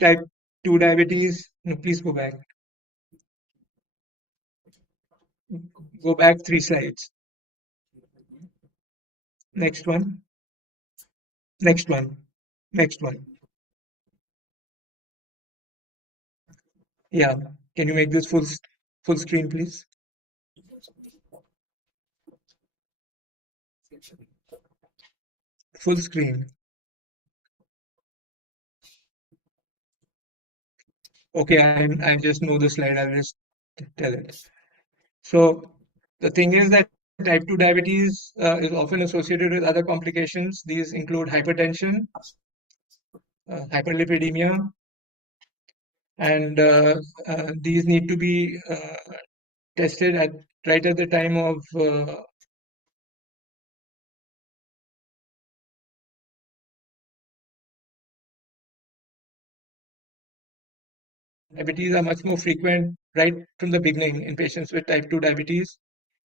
type 2 diabetes. No, please go back. Go back 3 slides. Next one. Next one. Next one. Yeah. Can you make this full screen, please? Full screen. Okay, I just know the slide. I'll just tell it. So the thing is that type 2 diabetes is often associated with other complications. These include hypertension, hyperlipidemia, and these need to be tested right at the time of diabetes are much more frequent right from the beginning in patients with type 2 diabetes,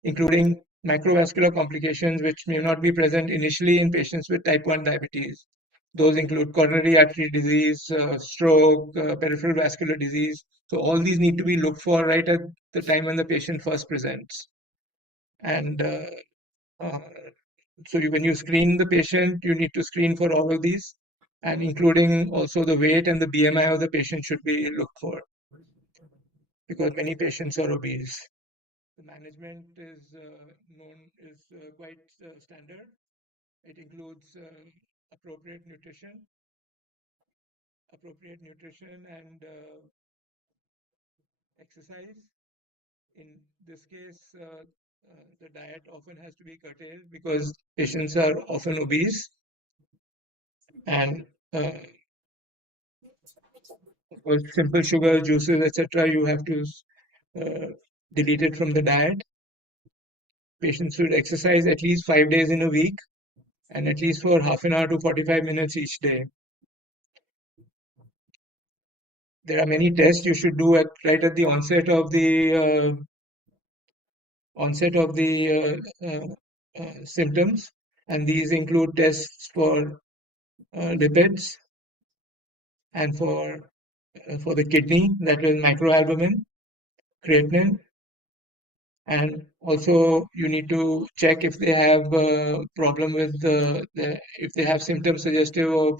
including macrovascular complications which may not be present initially in patients with type 1 diabetes. Those include coronary artery disease, stroke, peripheral vascular disease. So all these need to be looked for right at the time when the patient first presents. And uh, so when you screen the patient, you need to screen for all of these, and including also the weight and the BMI of the patient should be looked for, because many patients are obese. The management is quite standard. It includes appropriate nutrition and exercise. In this case, the diet often has to be curtailed because patients are often obese, and for simple sugar, juices, etc., you have to delete it from the diet. Patients should exercise at least 5 days in a week and at least for half an hour to 45 minutes each day. There are many tests you should do right at the onset of the symptoms, and these include tests for lipids and for the kidney, that is microalbumin, creatinine, and also you need to check if they have a problem with if they have symptoms suggestive of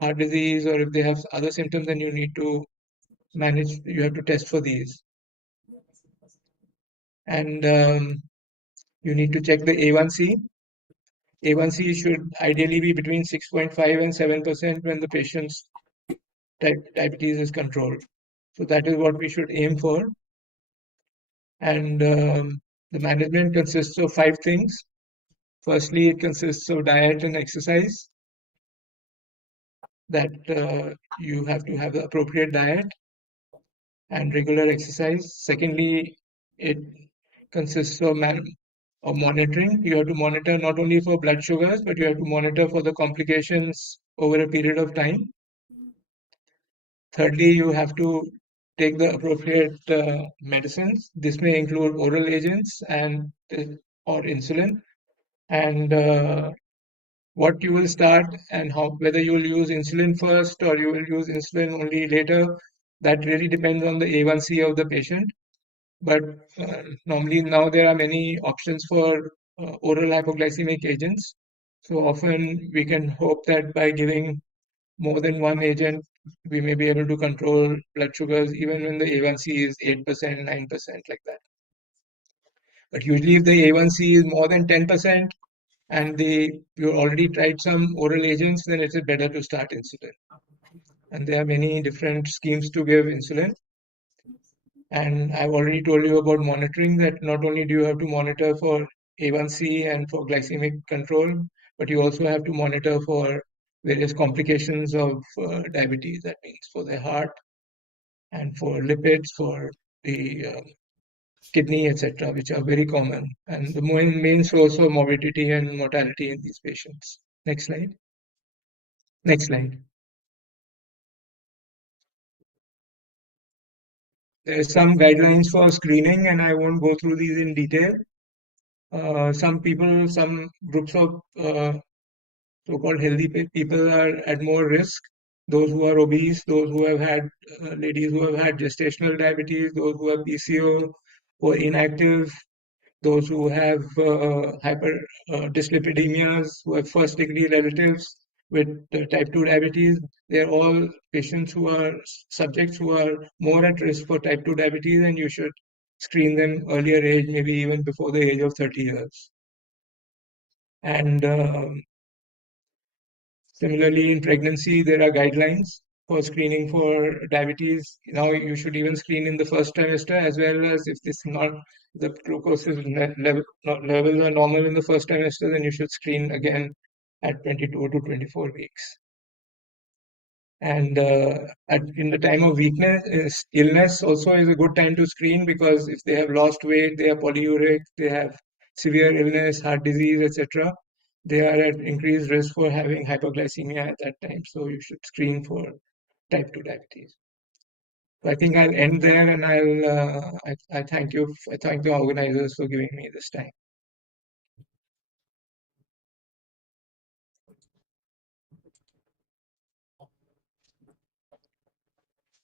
heart disease, or if they have other symptoms, then you need to you have to test for these. And you need to check the A1C. A1C should ideally be between 6.5 and 7% when the patient's diabetes is controlled. So that is what we should aim for. And the management consists of 5 things. Firstly, it consists of diet and exercise, that you have to have the appropriate diet and regular exercise. Secondly, it consists of monitoring. You have to monitor not only for blood sugars, but you have to monitor for the complications over a period of time. Thirdly, you have to take the appropriate medicines. This may include oral agents and or insulin. And what you will start and whether you will use insulin first or you will use insulin only later, that really depends on the A1C of the patient. But normally now there are many options for oral hypoglycemic agents. So often we can hope that by giving more than one agent, we may be able to control blood sugars even when the A1C is 8%, 9%, like that. But usually if the A1C is more than 10% and you already tried some oral agents, then it is better to start insulin. And there are many different schemes to give insulin. And I've already told you about monitoring, that not only do you have to monitor for A1C and for glycemic control, but you also have to monitor for various complications of diabetes. That means for the heart and for lipids, for the kidney, etc., which are very common and the main source of morbidity and mortality in these patients. Next slide. Next slide. There are some guidelines for screening, and I won't go through these in detail. Some groups of so-called healthy people are at more risk. those who are obese, those who have had ladies who have had gestational diabetes, those who have PCO, who are inactive, those who have dyslipidemias, who have first degree relatives with type 2 diabetes. They're all patients who are subjects who are more at risk for type 2 diabetes, and you should screen them earlier age, maybe even before the age of 30 years. And similarly, in pregnancy, there are guidelines for screening for diabetes. Now, you should even screen in the first trimester, as well as if this not the glucose levels are normal in the first trimester, then you should screen again at 22 to 24 weeks. And in the time of weakness, illness also is a good time to screen, because if they have lost weight, they are polyuric, they have severe illness, heart disease, etc., they are at increased risk for having hypoglycemia at that time. So you should screen for type 2 diabetes. So I think I'll end there, and I thank you. I thank the organizers for giving me this time.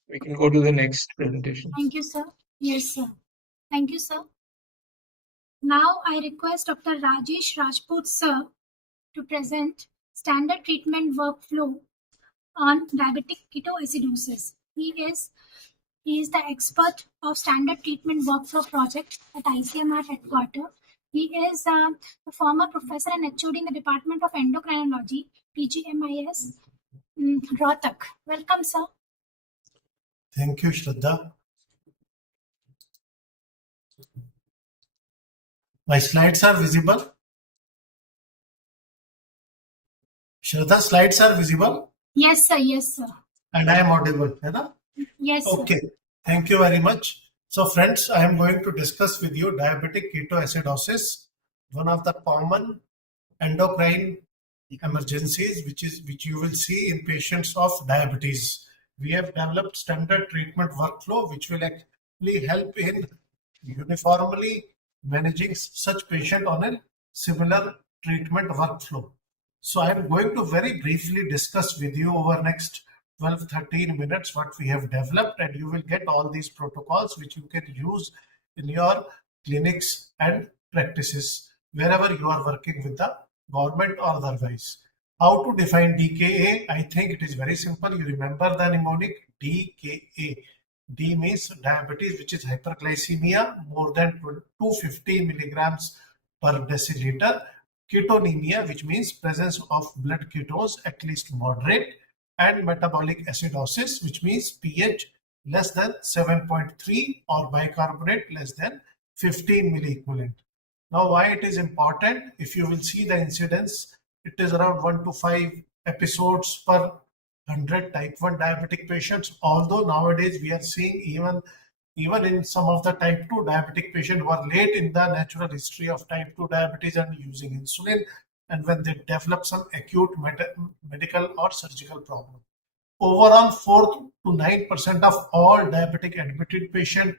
We can go to the next presentation. Thank you, sir. Yes, sir. Thank you, sir. Now I request Dr. Rajesh Rajput, sir, to present standard treatment workflow on diabetic ketoacidosis. He is the expert of standard treatment workflow project at ICMR headquarters. He is a former professor and HOD in the Department of Endocrinology, PGMIS, Rohtak. Welcome, sir. Thank you, Shraddha. My slides are visible. Shraddha, slides are visible? Yes, sir. Yes, sir. And I am audible, है ना? Yes, sir. Okay. Thank you very much. So friends, I am going to discuss with you diabetic ketoacidosis, one of the common endocrine emergencies which you will see in patients of diabetes. We have developed standard treatment workflow which will actually help in uniformly managing such patient on a similar treatment workflow. So I am going to very briefly discuss with you over next 12-13 minutes what we have developed, and you will get all these protocols which you can use in your clinics and practices wherever you are working with the government or otherwise. How to define DKA? I think it is very simple. You remember the mnemonic DKA. D means diabetes, which is hyperglycemia more than 250 milligrams per deciliter. Ketonemia, which means presence of blood ketones at least moderate, and metabolic acidosis, which means pH less than 7.3 or bicarbonate less than 15 milliequivalent. Now, why it is important? If you will see the incidence, it is around 1 to 5 episodes per 100 type 1 diabetic patients. Although nowadays we are seeing even in some of the type 2 diabetic patients who are late in the natural history of type 2 diabetes and using insulin, and when they develop some acute medical or surgical problem. Overall, 4 to 9% of all diabetic admitted patients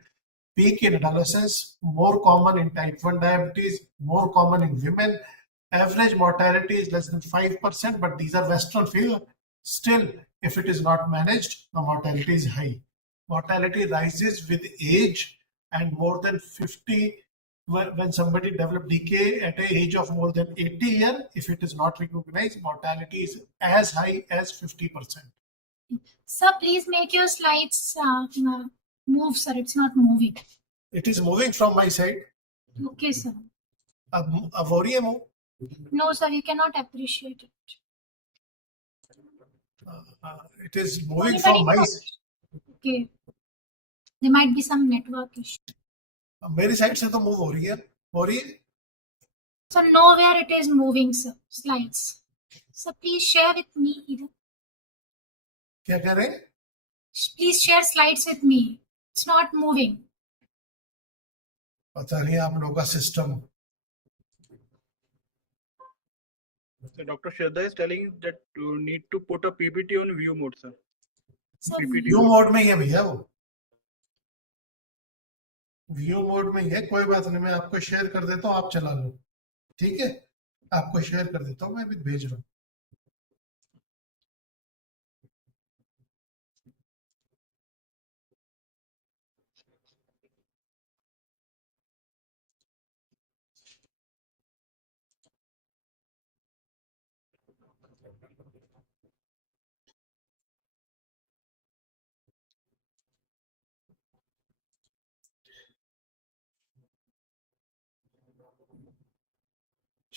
peak in adolescence, more common in type 1 diabetes, more common in women. Average mortality is less than 5%, but these are Western figures. Still, if it is not managed, the mortality is high. Mortality rises with age, and more than 50, when somebody develops DKA at an age of more than 80 years, if it is not recognized, mortality is as high as 50%. Sir, please make your slides move, sir. It's not moving. It is moving from my side. Okay, sir. No, sir, you cannot appreciate it. It is moving from my side. Okay. There might be some network issue. मेरी side से तो move हो रही है So nowhere it is moving, sir. Slides. So please share with me either. क्या कह रहे हैं? Please share slides with me. It's not moving. पता नहीं आप लोगों का system. So Dr. Shraddha is telling that you need to put a PPT on view mode, sir. So view mode में ही है भैया, वो व्यू मोड में ही है. कोई बात नहीं, मैं आपको शेयर कर देता हूँ, आप चला लो. ठीक है, आपको शेयर कर देता हूँ, मैं भी भेज रहा हूँ.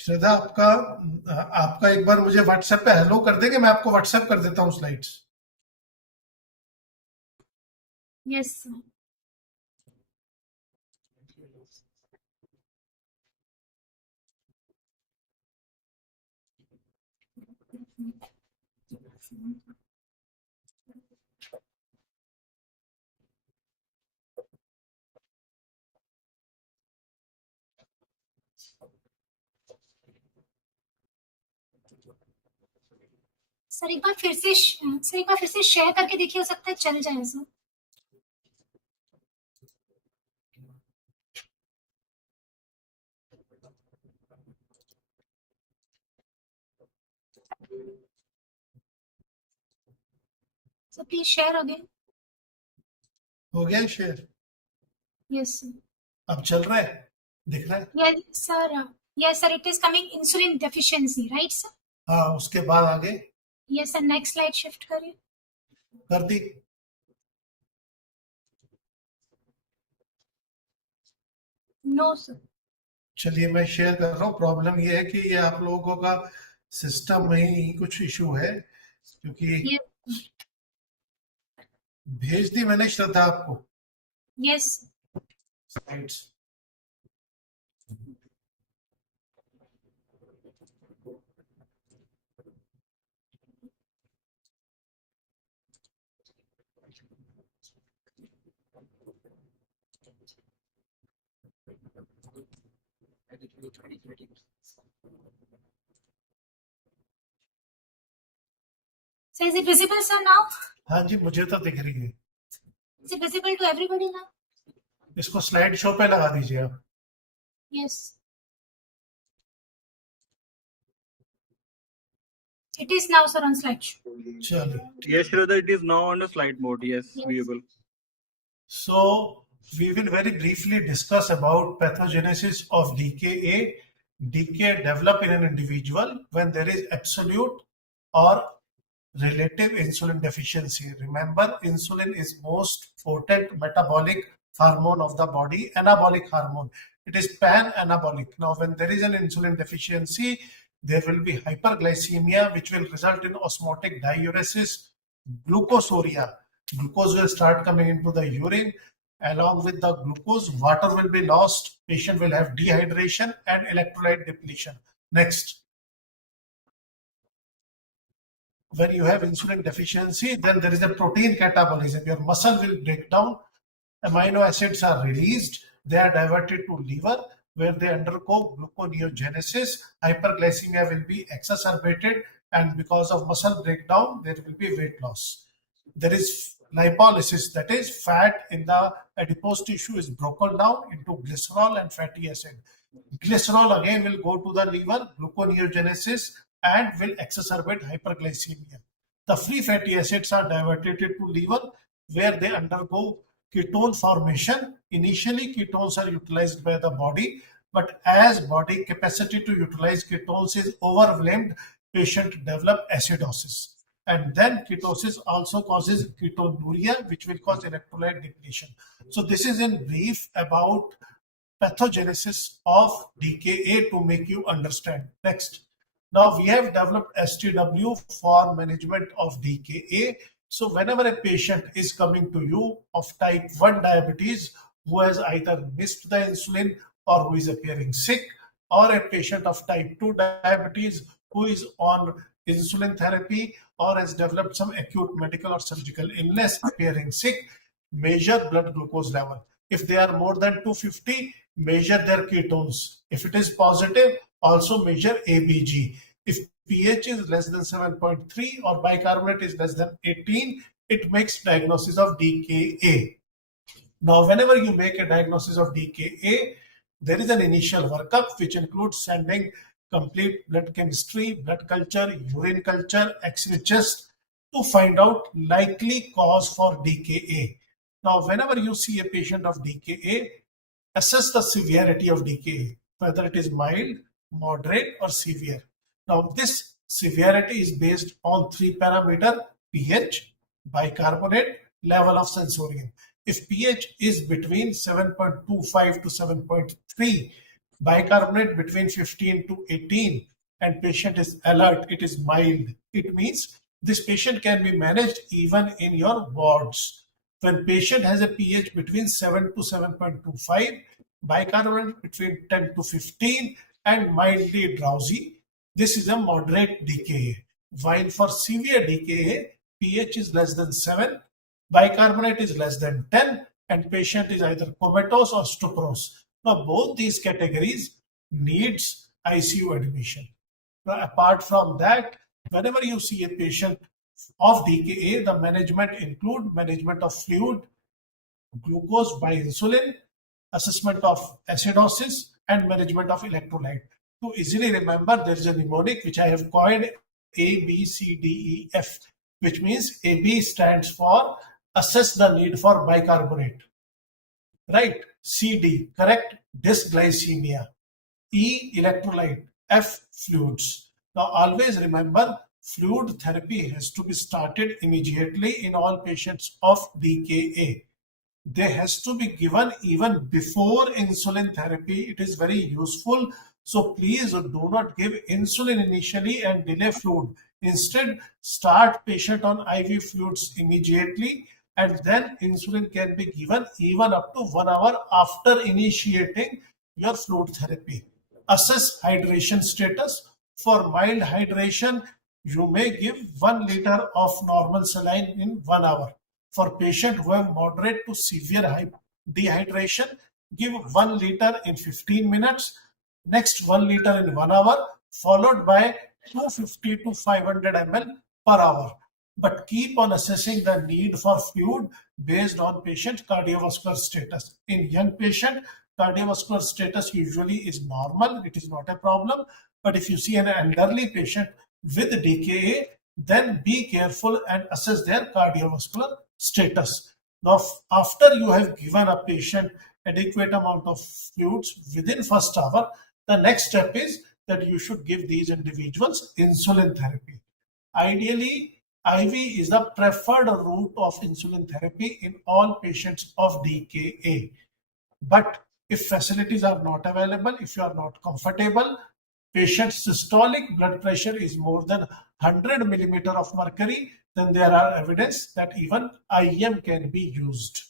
श्रद्धा, आपका एक बार मुझे व्हाट्सएप पे हेलो कर देंगे, मैं आपको व्हाट्सएप कर देता हूँ स्लाइड्स। Yes, sir. सर एक बार फिर से शेयर करके देखिए, हो सकता है चल जाए सर। सर प्लीज शेयर हो गया। हो गया शेयर? Yes sir. अब चल रहा है, दिख रहा है? Yes sir, it is coming insulin deficiency, right sir? हाँ, उसके बाद आगे yes sir, next slide shift करिए। कर दी। No sir. चलिए मैं शेयर कर रहा हूँ। प्रॉब्लम ये है कि ये आप लोगों का सिस्टम में ही कुछ इशू है, क्योंकि भेज दी मैंने श्रद्धा आपको yes. Slides. So is it visible, sir, now? हाँ जी, मुझे तो दिख रही है। Is it visible to everybody now? इसको स्लाइड शो पे लगा दीजिए आप। Yes. It is now, sir, on slideshow. चलिए, Yes, Shraddha, it is now on the slide mode. Yes, Yes. viewable. so we will very briefly discuss about pathogenesis of DKA. DKA develop in an individual when there is absolute or relative insulin deficiency. Remember, insulin is most potent metabolic hormone of the body, anabolic hormone. It is pan-anabolic. Now, when there is an insulin deficiency, there will be hyperglycemia, which will result in osmotic diuresis, glucosuria. Glucose will start coming into the urine. Along with the glucose, water will be lost. Patient will have dehydration and electrolyte depletion. Next. When you have insulin deficiency, then there is a protein catabolism. Your muscle will break down. Amino acids are released. They are diverted to liver, where they undergo gluconeogenesis. Hyperglycemia will be exacerbated, and because of muscle breakdown, there will be weight loss. There is lipolysis, that is, fat in the adipose tissue is broken down into glycerol and fatty acid. Glycerol again will go to the liver, gluconeogenesis, and will exacerbate hyperglycemia. The free fatty acids are diverted to liver, where they undergo ketone formation. Initially, ketones are utilized by the body, but as body capacity to utilize ketones is overwhelmed, patient develop acidosis. And then ketosis also causes ketonuria, which will cause electrolyte depletion. So this is in brief about pathogenesis of DKA to make you understand. Next. Now we have developed STW for management of DKA. So whenever a patient is coming to you of type 1 diabetes, who has either missed the insulin or who is appearing sick, or a patient of type 2 diabetes who is on insulin therapy or has developed some acute medical or surgical illness appearing sick, measure blood glucose level. If they are more than 250, measure their ketones. If it is positive, also measure ABG. If pH is less than 7.3 or bicarbonate is less than 18, it makes diagnosis of DKA. Now, whenever you make a diagnosis of DKA, there is an initial workup which includes sending complete blood chemistry, blood culture, urine culture, X-ray chest to find out likely cause for DKA. Now, whenever you see a patient of DKA, assess the severity of DKA, whether it is mild, moderate, or severe. Now, this severity is based on 3 parameters: pH, bicarbonate, level of sensorium. If pH is between 7.25 to 7.3, Bicarbonate between 15 to 18 and patient is alert, it is mild. It means this patient can be managed even in your wards. When patient has a pH between 7 to 7.25, bicarbonate between 10 to 15 and mildly drowsy, this is a moderate DKA. While for severe DKA, pH is less than 7, bicarbonate is less than 10, and patient is either comatose or stuporous. Now, both these categories needs ICU admission. Now, apart from that, whenever you see a patient of DKA, the management include management of fluid, glucose by insulin, assessment of acidosis, and management of electrolyte. To easily remember, there is a mnemonic which I have coined A, B, C, D, E, F, which means AB stands for assess the need for bicarbonate. Right? CD, correct dysglycemia. E, electrolyte. F, fluids. Now always remember, fluid therapy has to be started immediately in all patients of DKA. They has to be given even before insulin therapy. It is very useful. So please do not give insulin initially and delay fluid. Instead, start patient on IV fluids immediately, and then insulin can be given even up to 1 hour after initiating your fluid therapy. Assess hydration status. For mild hydration, you may give 1 liter of normal saline in 1 hour. For patients who have moderate to severe dehydration, give 1 liter in 15 minutes, next 1 liter in 1 hour, followed by 250 to 500 ml per hour. But keep on assessing the need for fluid based on patient cardiovascular status. In young patient, cardiovascular status usually is normal, it is not a problem. But if you see an elderly patient with DKA, then be careful and assess their cardiovascular status. Now, after you have given a patient adequate amount of fluids within first hour, the next step is that you should give these individuals insulin therapy. Ideally, IV is the preferred route of insulin therapy in all patients of DKA. But if facilities are not available, if you are not comfortable, patient's systolic blood pressure is more than 100 millimeter of mercury, then there are evidence that even IM can be used.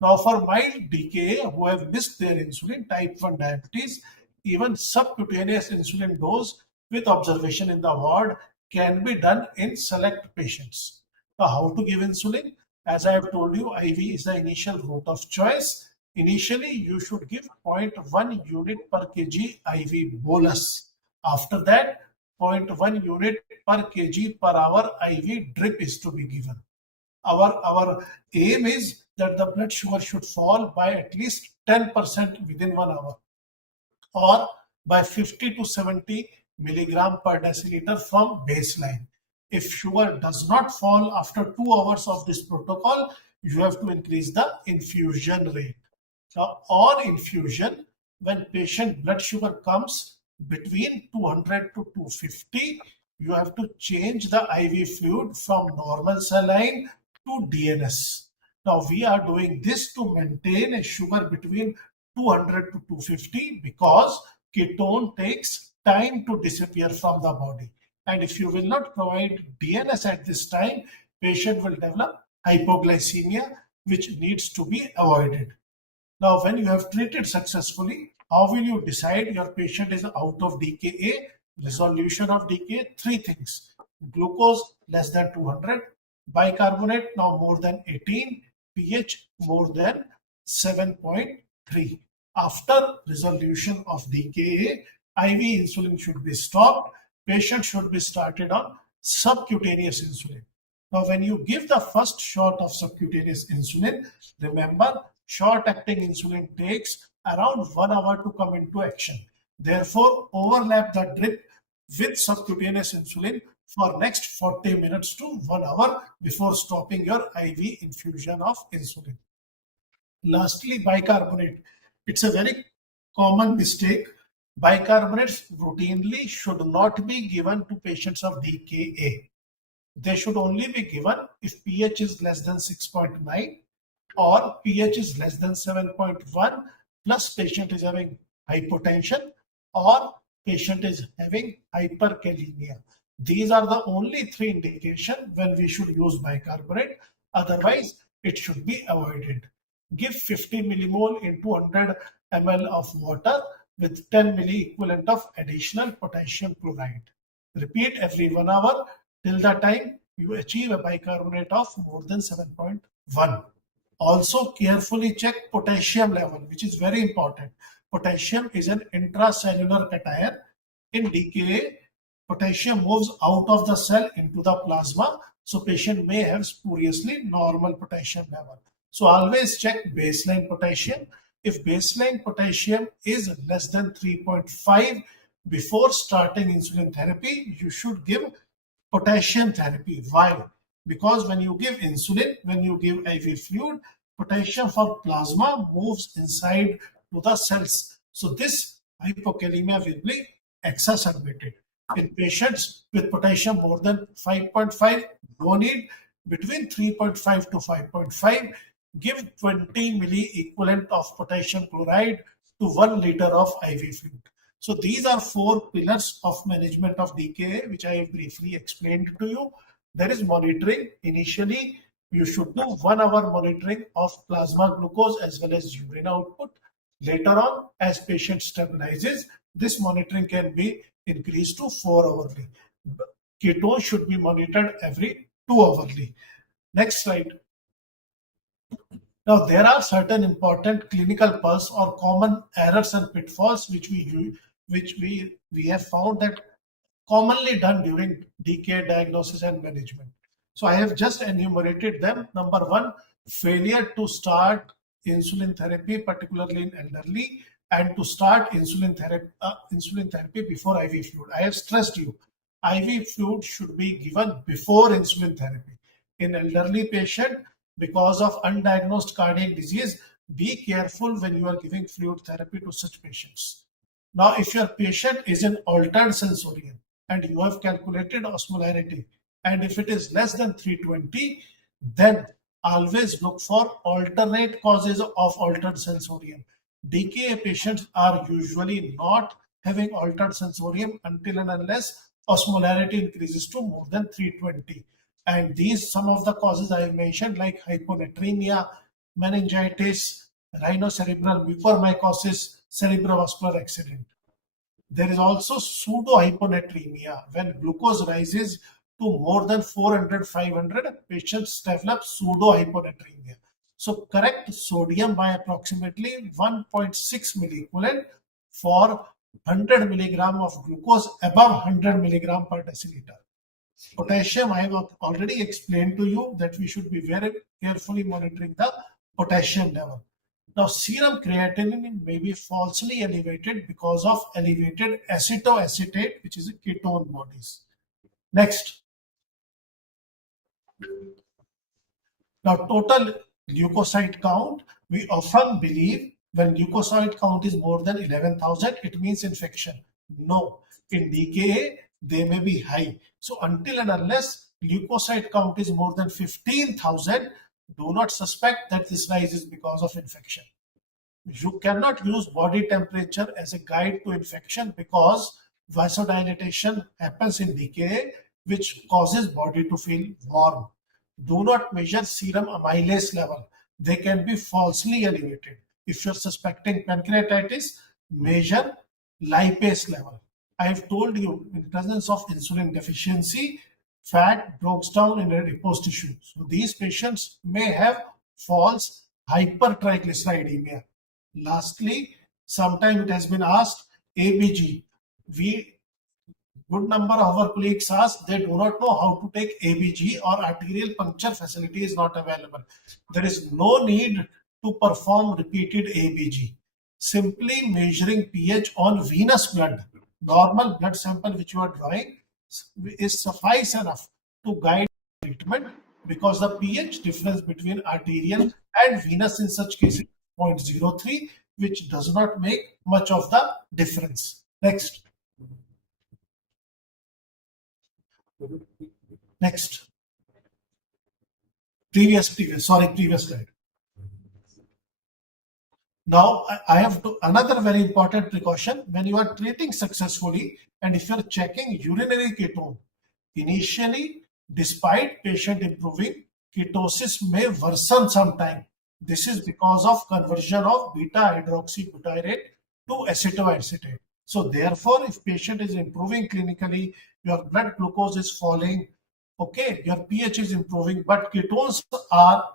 Now, for mild DKA who have missed their insulin, type 1 diabetes, even subcutaneous insulin dose with observation in the ward can be done in select patients. Now, how to give insulin? As I have told you, IV is the initial route of choice. Initially, you should give 0.1 unit per kg IV bolus. After that, 0.1 unit per kg per hour IV drip is to be given. Our aim is that the blood sugar should fall by at least 10% within 1 hour, or by 50 to 70 milligram per deciliter from baseline. If sugar does not fall after 2 hours of this protocol, you have to increase the infusion rate. Now, on infusion, when patient blood sugar comes between 200 to 250, you have to change the IV fluid from normal saline to DNS. Now, we are doing this to maintain a sugar between 200 to 250 because ketone takes time to disappear from the body. And if you will not provide DNS at this time, patient will develop hypoglycemia, which needs to be avoided. Now, when you have treated successfully, how will you decide your patient is out of DKA? Resolution of DKA, 3 things. Glucose less than 200, bicarbonate now more than 18, pH more than 7.3. After resolution of DKA, IV insulin should be stopped. Patient should be started on subcutaneous insulin. Now, when you give the first shot of subcutaneous insulin, remember, short-acting insulin takes around 1 hour to come into action. Therefore, overlap the drip with subcutaneous insulin for next 40 minutes to 1 hour before stopping your IV infusion of insulin. Lastly, bicarbonate. It's a very common mistake. Bicarbonates routinely should not be given to patients of DKA. They should only be given if pH is less than 6.9 or pH is less than 7.1 plus patient is having hypotension, or patient is having hyperkalemia. These are the only three indications when we should use bicarbonate. Otherwise, it should be avoided. Give 50 millimole in 200 ml of water with 10 milliequivalent of additional potassium chloride. Repeat every 1 hour till the time you achieve a bicarbonate of more than 7.1. Also carefully check potassium level, which is very important. Potassium is an intracellular cation. In DKA, potassium moves out of the cell into the plasma, so patient may have spuriously normal potassium level. So always check baseline potassium. If baseline potassium is less than 3.5 before starting insulin therapy, you should give potassium therapy. Why? Because when you give insulin, when you give IV fluid, potassium from plasma moves inside to the cells. So this hypokalemia will be exacerbated. In patients with potassium more than 5.5, no need. Between 3.5 to 5.5, give 20 milliequivalent of potassium chloride to 1 liter of IV fluid. So these are 4 pillars of management of DKA, which I have briefly explained to you. There is monitoring. Initially, you should do 1 hour monitoring of plasma glucose as well as urine output. Later on, as patient stabilizes, this monitoring can be increased to 4 hourly. Ketone should be monitored every 2 hourly. Next slide. Now, there are certain important clinical pulse or common errors and pitfalls which we have found that commonly done during DKA diagnosis and management. So I have just enumerated them. Number one, failure to start insulin therapy, particularly in elderly, and to start insulin therapy before IV fluid. I have stressed you, IV fluid should be given before insulin therapy. In elderly patient, because of undiagnosed cardiac disease, be careful when you are giving fluid therapy to such patients. Now, if your patient is in altered sensorium and you have calculated osmolarity, and if it is less than 320, then always look for alternate causes of altered sensorium. DKA patients are usually not having altered sensorium until and unless osmolarity increases to more than 320. And these, some of the causes I have mentioned, like hyponatremia, meningitis, rhinocerebral mucormycosis, cerebrovascular accident. There is also pseudo-hyponatremia. When glucose rises to more than 400, 500, patients develop pseudo-hyponatremia. So correct sodium by approximately 1.6 milliequivalent for 100 milligram of glucose above 100 milligram per deciliter. Potassium, I have already explained to you that we should be very carefully monitoring the potassium level. Now, serum creatinine may be falsely elevated because of elevated acetoacetate, which is a ketone bodies. Next. Now, total leukocyte count, we often believe when leukocyte count is more than 11,000, it means infection. No, in DKA, they may be high. So until and unless leukocyte count is more than 15,000, do not suspect that this rise is because of infection. You cannot use body temperature as a guide to infection because vasodilatation happens in DKA, which causes body to feel warm. Do not measure serum amylase level. They can be falsely elevated. If you're suspecting pancreatitis, measure lipase level. I have told you, in presence of insulin deficiency, fat breaks down in adipose tissue. So these patients may have false hypertriglyceridemia. Lastly, sometimes it has been asked, ABG. Good number of our colleagues ask, they do not know how to take ABG or arterial puncture facility is not available. There is no need to perform repeated ABG. Simply measuring pH on venous blood, normal blood sample which you are drawing, is suffice enough to guide treatment because the pH difference between arterial and venous in such cases is 0.03, which does not make much of the difference. Next. Next. Previous slide. Now, I have another very important precaution when you are treating successfully and if you're checking urinary ketone, initially, despite patient improving, ketosis may worsen sometime. This is because of conversion of beta hydroxybutyrate to acetoacetate. So therefore, if patient is improving clinically, your blood glucose is falling, okay, your pH is improving, but ketones are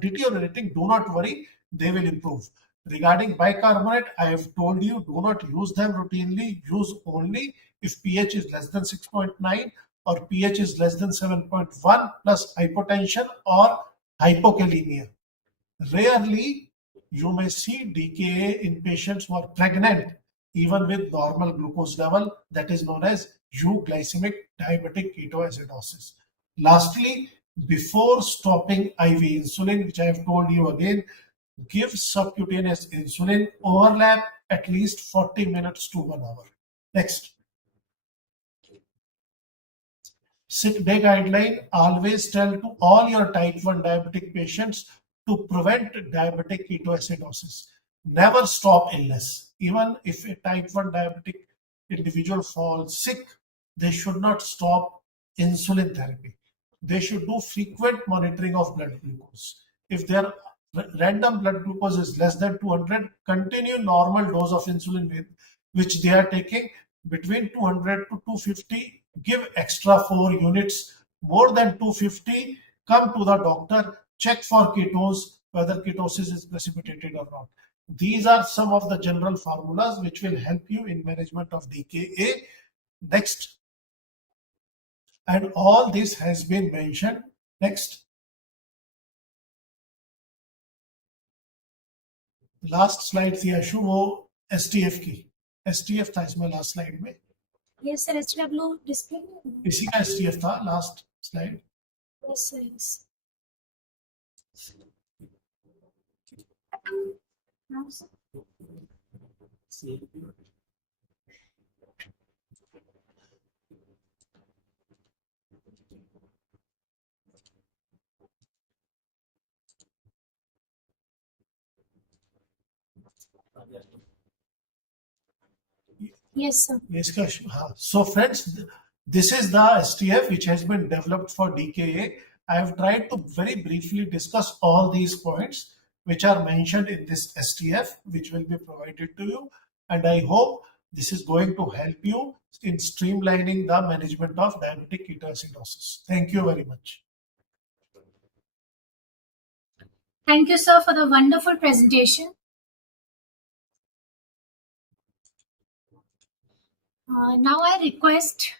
deteriorating, do not worry, they will improve. Regarding bicarbonate, I have told you, do not use them routinely, use only if pH is less than 6.9 or pH is less than 7.1 plus hypotension or hypokalemia. Rarely you may see DKA in patients who are pregnant, even with normal glucose level, that is known as euglycemic diabetic ketoacidosis. Lastly, before stopping IV insulin, which I have told you again, give subcutaneous insulin overlap at least 40 minutes to 1 hour. Next. Sick day guideline always tell to all your type 1 diabetic patients to prevent diabetic ketoacidosis. Never stop illness. Even if a type 1 diabetic individual falls sick, they should not stop insulin therapy. They should do frequent monitoring of blood glucose. If their random blood glucose is less than 200, continue normal dose of insulin with which they are taking between 200 to 250. Give extra 4 units. More than 250, come to the doctor, check for ketones, whether ketosis is precipitated or not. These are some of the general formulas which will help you in management of DKA. Next. And all this has been mentioned. Next. Last slide थी अशु, वो STF की। STF था इसमें last slide में। Yes sir, एसटीडब्ल्यू display इसी का STF था last slide. Yes sir, yes. Yes, sir. Yes, so friends, this is the STF which has been developed for DKA. I have tried to very briefly discuss all these points which are mentioned in this STF, which will be provided to you. And I hope this is going to help you in streamlining the management of diabetic ketoacidosis. Thank you very much. Thank you, sir, for the wonderful presentation. Now I request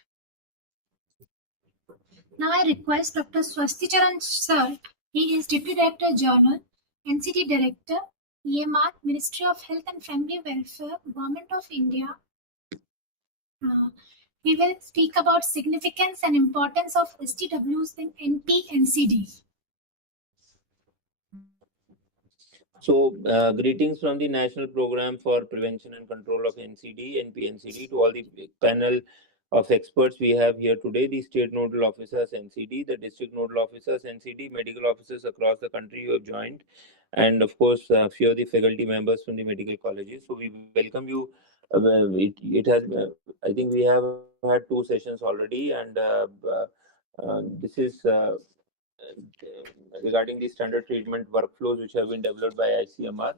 Dr. Swasticharan, sir. He is Deputy Director Journal, NCT Director, EMR, Ministry of Health and Family Welfare, Government of India. We will speak about significance and importance of STWs in NP-NCD. So, greetings from the National Program for Prevention and Control of NCD, NP-NCD, to all the panel of experts we have here today, the state nodal officers NCD, the district nodal officers NCD, medical officers across the country who have joined, and of course, a few of the faculty members from the medical colleges. So, we welcome you. It has, I think we have had 2 sessions already, and this is regarding the standard treatment workflows which have been developed by ICMR,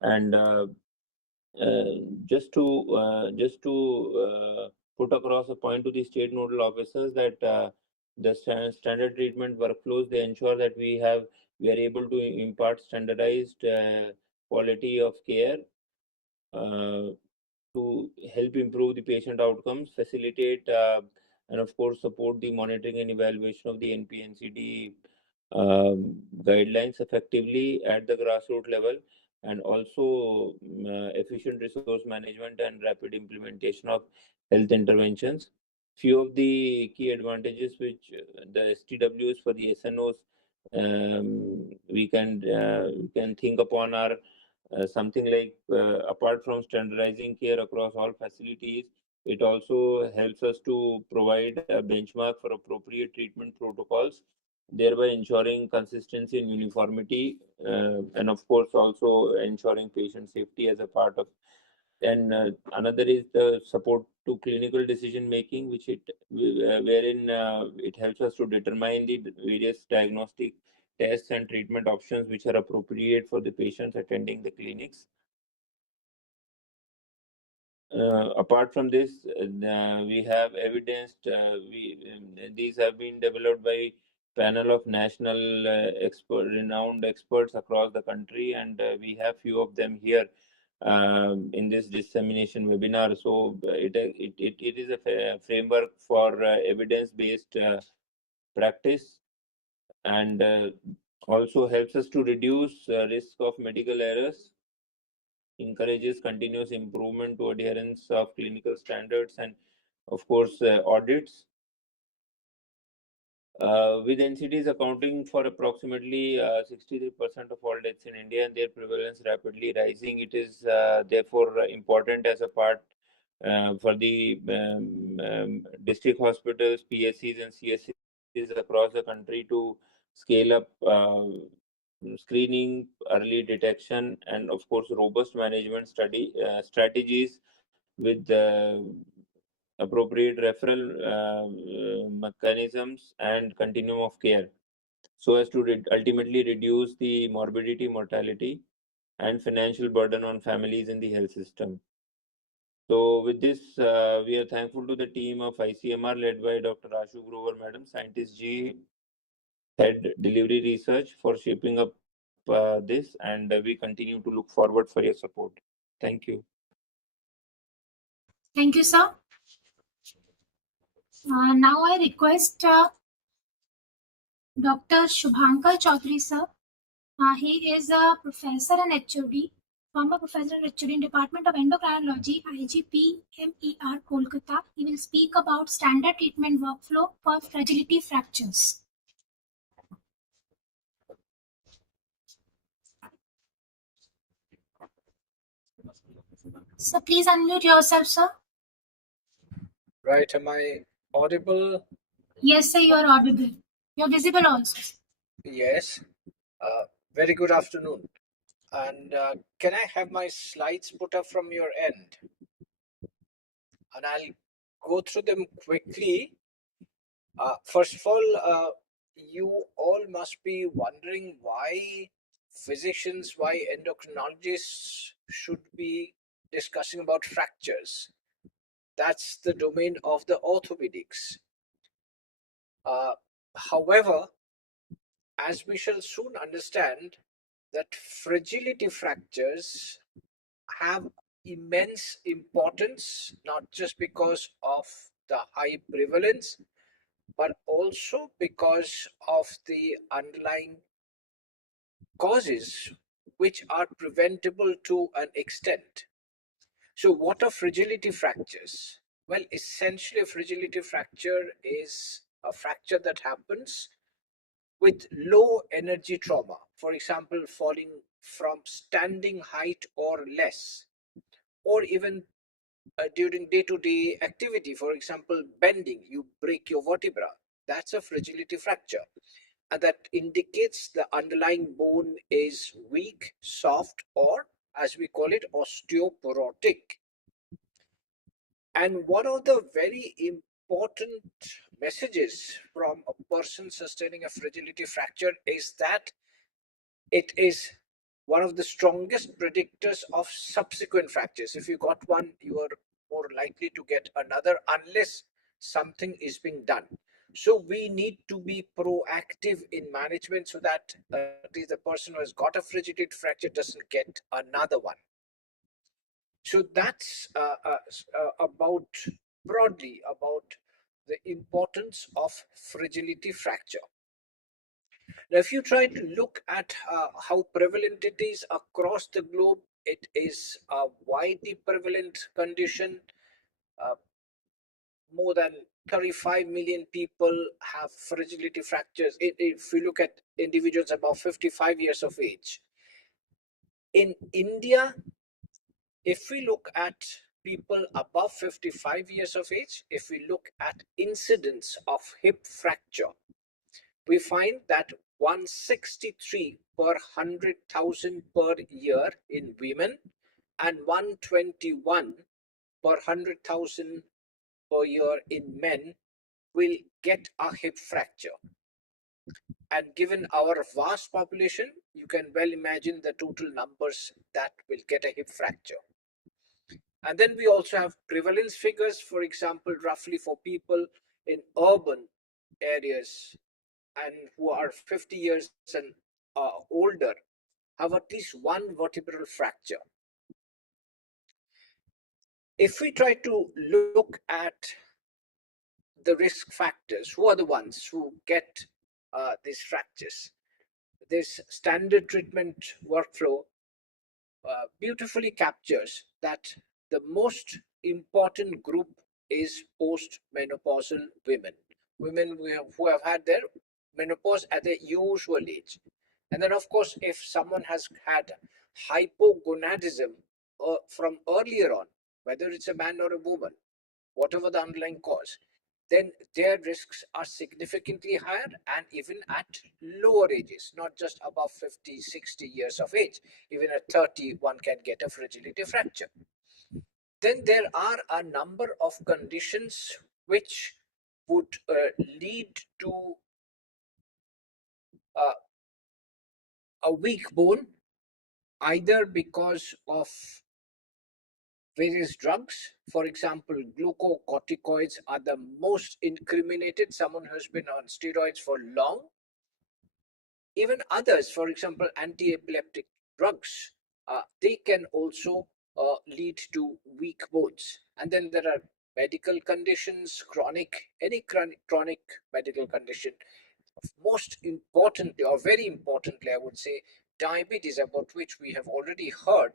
and just to put across a point to the state nodal officers that the standard treatment workflows, they ensure that we are able to impart standardized quality of care to help improve the patient outcomes, facilitate and of course support the monitoring and evaluation of the NP-NCD guidelines effectively at the grassroots level, and also efficient resource management and rapid implementation of health interventions. Few of the key advantages which the STWs for the SNOs we can think upon are something like apart from standardizing care across all facilities, it also helps us to provide a benchmark for appropriate treatment protocols thereby ensuring consistency and uniformity, and of course also ensuring patient safety as a part of. And another is the support to clinical decision making, which wherein it helps us to determine the various diagnostic tests and treatment options which are appropriate for the patients attending the clinics. Apart from this, we have evidenced, these have been developed by panel of national renowned experts across the country, and we have few of them here in this dissemination webinar. So it is a framework for evidence-based practice, and also helps us to reduce risk of medical errors, encourages continuous improvement to adherence of clinical standards, and of course audits. With NCDs accounting for approximately 63% of all deaths in India and their prevalence rapidly rising, it is therefore important as a part for the district hospitals, PSCs and CSCs across the country to scale up screening, early detection, and of course robust management strategies with appropriate referral mechanisms and continuum of care, so as to ultimately reduce the morbidity, mortality, and financial burden on families in the health system. So with this, we are thankful to the team of ICMR led by Dr. Ashoo Grover, Madam, Scientist G, Head Delivery Research, for shaping up this, and we continue to look forward for your support. Thank you. Thank you, sir. Now I request Dr. Shubhankar Chaudhary, sir. He is a professor and HOD, former professor and HOD in Department of Endocrinology, IGPMER, Kolkata. He will speak about standard treatment workflow for fragility fractures. So please unmute yourself, sir. Right, am I audible? Yes, sir, you are audible. You are visible also. Yes. Very good afternoon. And can I have my slides put up from your end? And I'll go through them quickly. First of all, you all must be wondering why physicians, why endocrinologists should be discussing about fractures. That's the domain of the orthopedics. However, as we shall soon understand, that fragility fractures have immense importance, not just because of the high prevalence, but also because of the underlying causes which are preventable to an extent. So what are fragility fractures? Well, essentially a fragility fracture is a fracture that happens with low energy trauma, for example, falling from standing height or less, or even during day-to-day activity, for example, bending, you break your vertebra. That's a fragility fracture, and that indicates the underlying bone is weak, soft, or as we call it, osteoporotic. And one of the very important messages from a person sustaining a fragility fracture is that it is one of the strongest predictors of subsequent fractures. If you got one, you are more likely to get another unless something is being done. So we need to be proactive in management so that the person who has got a fragility fracture doesn't get another one. So that's about broadly about the importance of fragility fracture. Now, if you try to look at how prevalent it is across the globe, it is a widely prevalent condition. More than 35 million people have fragility fractures. If you look at individuals above 55 years of age. In India, if we look at people above 55 years of age, if we look at incidence of hip fracture, we find that 163 per 100,000 per year in women and 121 per 100,000 per year in men will get a hip fracture. And given our vast population, you can well imagine the total numbers that will get a hip fracture. And then we also have prevalence figures, for example, roughly for people in urban areas and who are 50 years and older have at least one vertebral fracture. If we try to look at the risk factors, who are the ones who get these fractures? This standard treatment workflow beautifully captures that the most important group is post-menopausal women, women who have had their menopause at their usual age. And then, of course, if someone has had hypogonadism from earlier on, whether it's a man or a woman, whatever the underlying cause, then their risks are significantly higher and even at lower ages, not just above 50, 60 years of age. Even at 30, one can get a fragility fracture. Then there are a number of conditions which would lead to a weak bone, either because of various drugs. For example, glucocorticoids are the most incriminated. Someone who has been on steroids for long. Even others, for example, anti-epileptic drugs, they can also lead to weak bones. And then there are medical conditions, any chronic medical condition. Most importantly, or very importantly, I would say, diabetes, about which we have already heard.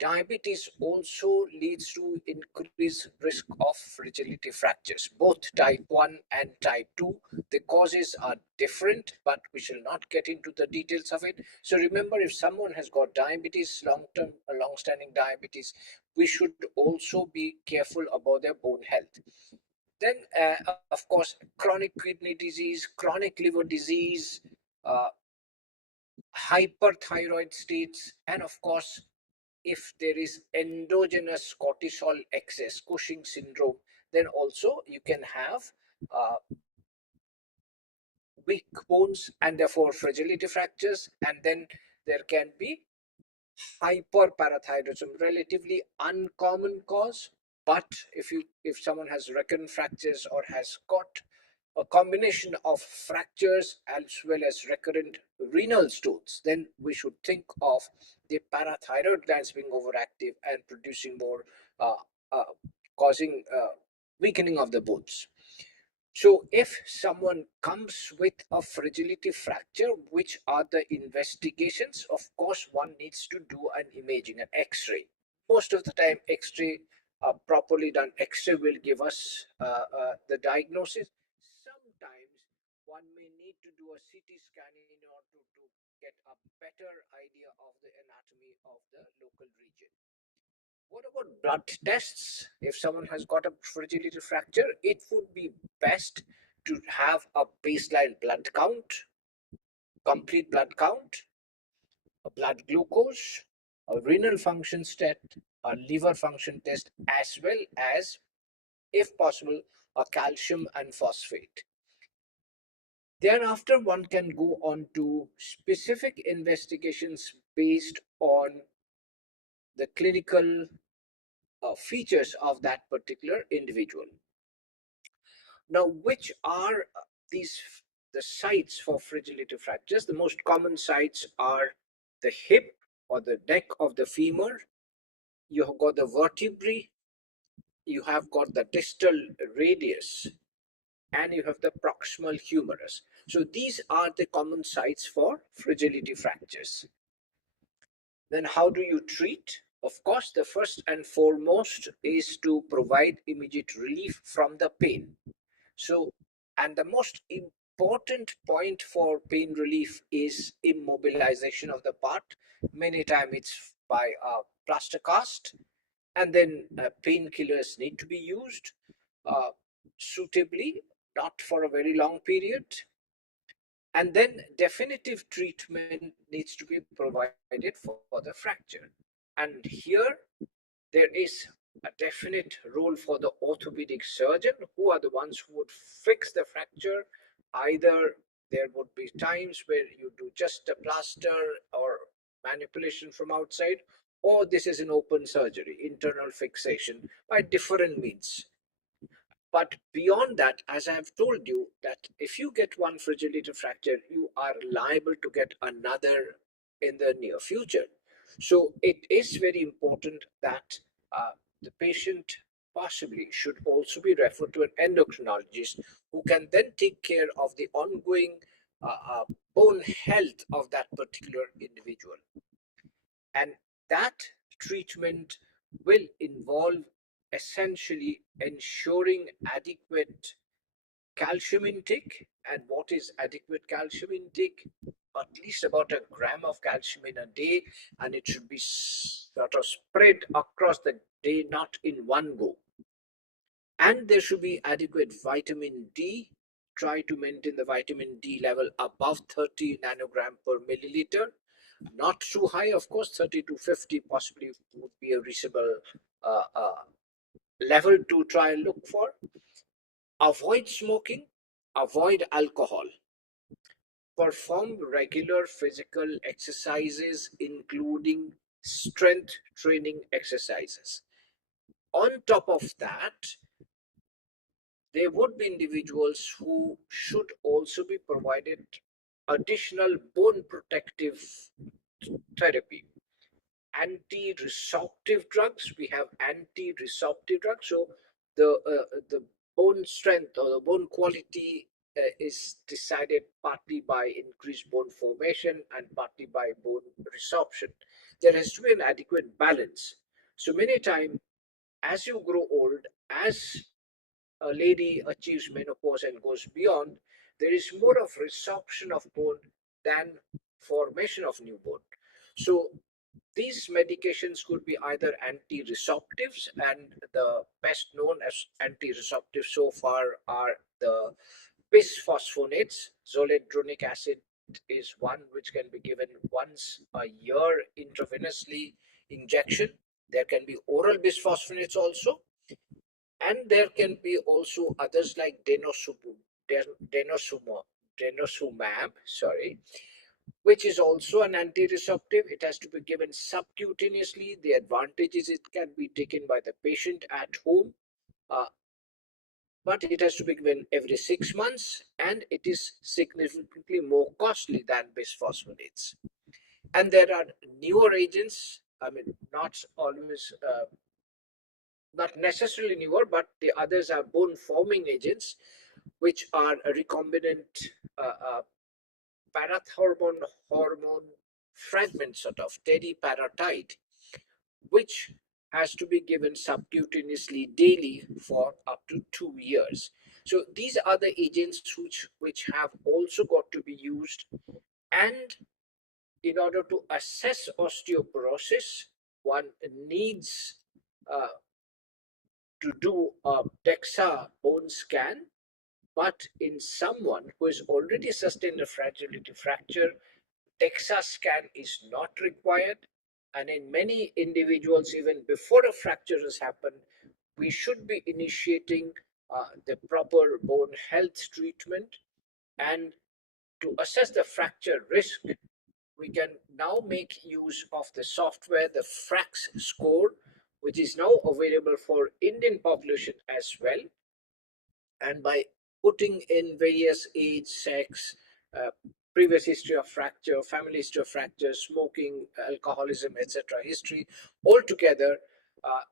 Diabetes also leads to increased risk of fragility fractures, both type 1 and type 2. The causes are different, but we shall not get into the details of it. So remember, if someone has got diabetes, long-term or long-standing diabetes, we should also be careful about their bone health. Then, of course, chronic kidney disease, chronic liver disease, hyperthyroid states, and of course, if there is endogenous cortisol excess, Cushing syndrome, then also you can have weak bones and therefore fragility fractures, and then there can be hyperparathyroidism, relatively uncommon cause. But if someone has recurrent fractures or has got a combination of fractures as well as recurrent renal stones, then we should think of the parathyroid glands being overactive and producing more, causing weakening of the bones. So if someone comes with a fragility fracture, which are the investigations? Of course, one needs to do an imaging, an X-ray. Most of the time, X-ray, properly done X-ray will give us the diagnosis. Sometimes one may need to do a CT scan in order to get a better idea of the anatomy of the local region. What about blood tests? If someone has got a fragility fracture, it would be best to have a baseline blood count, complete blood count, a blood glucose, a renal function test, a liver function test, as well as, if possible, a calcium and phosphate. Thereafter, one can go on to specific investigations based on the clinical features of that particular individual. Now, which are the sites for fragility fractures? The most common sites are the hip or the neck of the femur. You have got the vertebrae, you have got the distal radius, and you have the proximal humerus. So these are the common sites for fragility fractures. Then how do you treat? Of course, the first and foremost is to provide immediate relief from the pain. So, and the most important point for pain relief is immobilization of the part. Many times it's by a plaster cast, and then painkillers need to be used suitably, not for a very long period. And then definitive treatment needs to be provided for the fracture. And here there is a definite role for the orthopedic surgeon, who are the ones who would fix the fracture. Either there would be times where you do just a plaster or manipulation from outside, or this is an open surgery, internal fixation by different means. But beyond that, as I have told you, that if you get one fragility fracture, you are liable to get another in the near future. So it is very important that the patient possibly should also be referred to an endocrinologist, who can then take care of the ongoing bone health of that particular individual. And that treatment will involve essentially ensuring adequate calcium intake. And what is adequate calcium intake? At least about a gram of calcium in a day, and it should be sort of spread across the day, not in one go. And there should be adequate vitamin D. Try to maintain the vitamin D level above 30 nanogram per milliliter. Not too high, of course. 30 to 50 possibly would be a reasonable level to try and look for. Avoid smoking, avoid alcohol. Perform regular physical exercises, including strength training exercises. On top of that, there would be individuals who should also be provided additional bone protective therapy. Anti-resorptive drugs, we have anti-resorptive drugs. So the bone strength or the bone quality is decided partly by increased bone formation and partly by bone resorption. There has to be an adequate balance. So many times, as you grow old, as a lady achieves menopause and goes beyond, there is more of resorption of bone than formation of new bone. So these medications could be either anti-resorptives, and the best known as anti-resorptives so far are the bisphosphonates. Zoledronic acid is one which can be given once a year intravenously injection. There can be oral bisphosphonates also, and there can be also others like denosumab, which is also an anti-resorptive. It has to be given subcutaneously. The advantage is it can be taken by the patient at home, but it has to be given every 6 months, and it is significantly more costly than bisphosphonates. And there are newer agents, I mean, not always, not necessarily newer, but the others are bone forming agents, which are a recombinant parathormone hormone fragment, sort of teriparatide, which has to be given subcutaneously daily for up to 2 years. So these are the agents which have also got to be used. And in order to assess osteoporosis, one needs to do a DEXA bone scan. But in someone who has already sustained a fragility fracture, DEXA scan is not required. And in many individuals, even before a fracture has happened, we should be initiating the proper bone health treatment. And to assess the fracture risk, we can now make use of the software, the FRAX score, which is now available for Indian population as well. And by putting in various age, sex, previous history of fracture, family history of fracture, smoking, alcoholism, etc., history, altogether,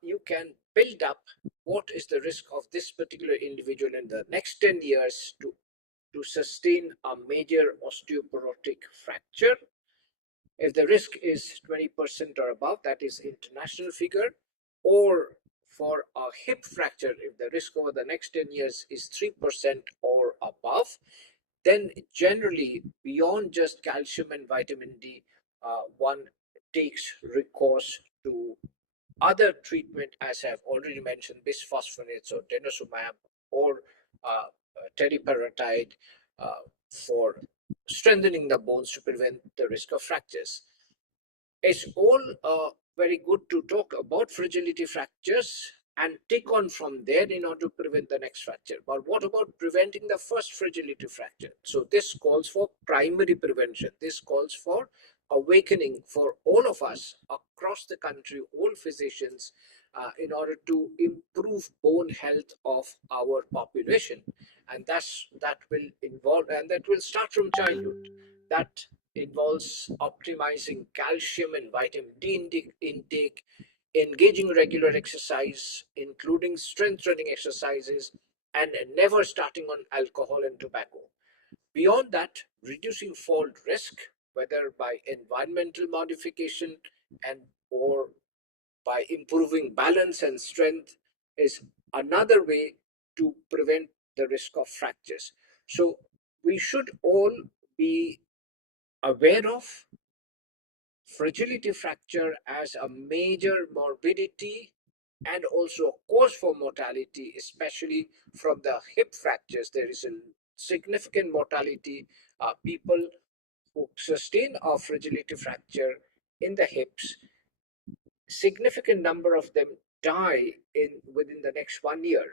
you can build up what is the risk of this particular individual in the next 10 years to sustain a major osteoporotic fracture. If the risk is 20% or above, that is international figure, or for a hip fracture, if the risk over the next 10 years is 3% or above, then generally beyond just calcium and vitamin D, one takes recourse to other treatment, as I have already mentioned, bisphosphonates or denosumab or teriparatide for strengthening the bones to prevent the risk of fractures. It's all very good to talk about fragility fractures and take on from there in order to prevent the next fracture. But what about preventing the first fragility fracture? So this calls for primary prevention. This calls for awakening for all of us across the country, all physicians, in order to improve bone health of our population. And that will involve, and that will start from childhood. That involves optimizing calcium and vitamin D intake, engaging regular exercise, including strength training exercises, and never starting on alcohol and tobacco. Beyond that, reducing fall risk, whether by environmental modification and or by improving balance and strength, is another way to prevent the risk of fractures. So we should all be aware of fragility fracture as a major morbidity and also a cause for mortality, especially from the hip fractures. There is a significant mortality. People who sustain a fragility fracture in the hips, significant number of them die within the next 1 year,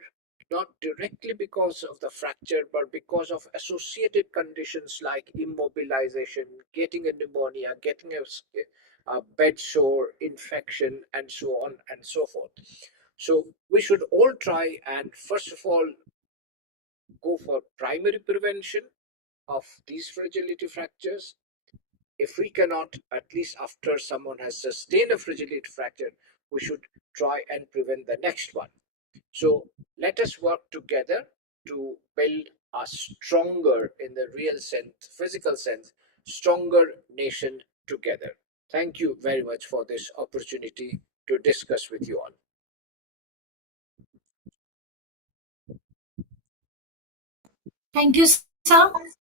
not directly because of the fracture, but because of associated conditions like immobilization, getting a pneumonia, getting a bed sore, infection, and so on and so forth. So we should all try and first of all go for primary prevention of these fragility fractures. If we cannot, at least after someone has sustained a fragility fracture, we should try and prevent the next one. So let us work together to build a stronger, in the real sense, physical sense, stronger nation together. Thank you very much for this opportunity to discuss with you all. Thank you, sir.